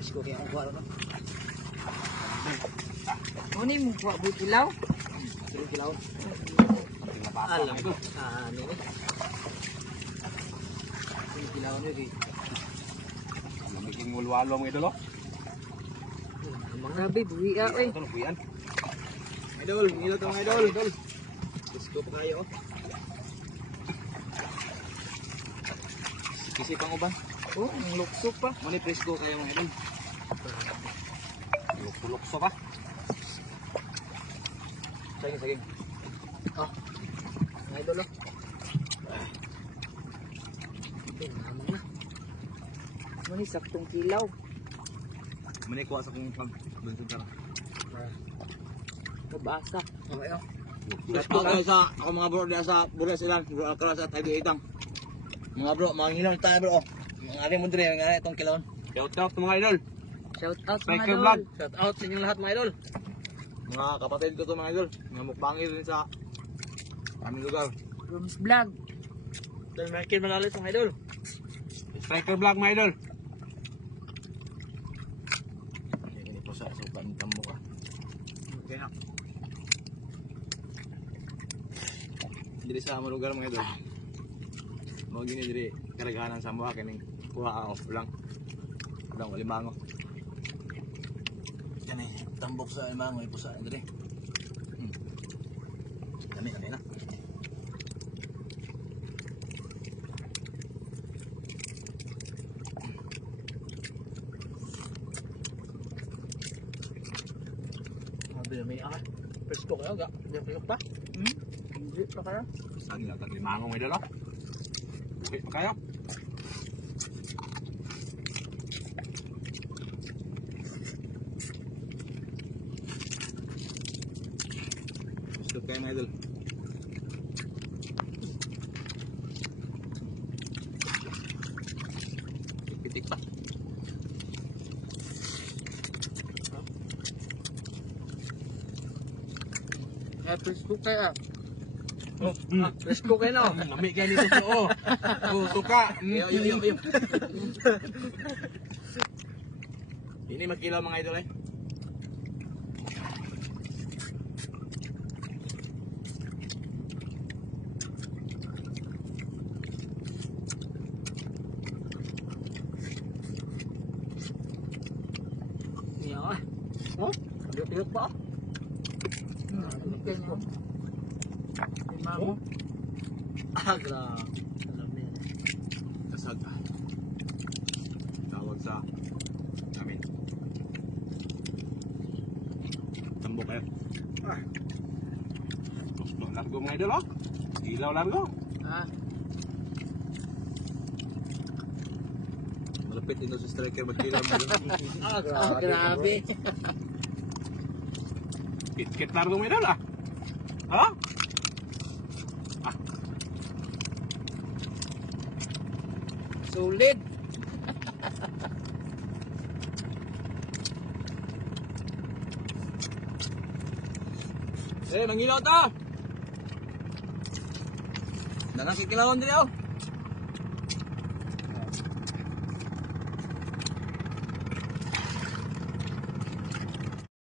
Isko kaya ang kuha na. Ano yung buwa buhay kilaw? Sige kilaw. Alam ko. Ano eh. Sige kilaw nyo eh. Magiging mulwalo mga idol. Grabe, buhi ah, oy. Ito, buyan. Idol, nila ito mga idol. Isko pa kayo. Kisi pang uban. Oh, ang lukso pa. Mani presko kayo mga idol. Lukso pa. Saging. Oh. Mga idol oh. Ito, naman na. Ano saktong kilaw? Manikuha sa kong pag-bunsun ka na. Mabasa. Okay oh. Presko kayo sa ako mga bro diya sa Buras ilan. Bro Alcala sa Tabi Itang. Mga bro, mga ngilaw tayo bro. Mga ari mo dire nga itong kilawon. Shout out mga idol. Shout out mga Striker idol. Vlog. Shout out sa inyong lahat mga idol. Mga kapatid ko to mga idol. Mga mukbangir din sa aming lugar. Rooms Vlog. Dahil Michael Manalis mga idol. Striker Vlog mga idol. Ini po sa sukan ng tambo ka. Okay na. Diri sa among lugar mga idol. Mo gini diri karagahan sa mga kining kuha off lang. Lang limango. Kani tambok sa limango ipusa diri. Kami na. May presko kayo ga. Diyan pa. Hindi pa kaya. Saan nila tag limango mga idol. Okay pa kayo. Gusto kayo mga idol. Pitik pa. Presko kaya. Presko kayo no. Lami kayo nito so. Suka. Yo. Ini magkilaw mga idol eh. Iya ah. Oh, diyot pa. Ano kanya? Mamo. Agra. Kasag. Tawag sa amin. Tambok kayo. Largo mga idol oh. Ilaw largo. Ah, Malapit dito sa striker magkilaw mga idol. grabe. Kit largo mga idol ah. Ha? Solid. Mangilaw ta. Nanang kikilawon din oh.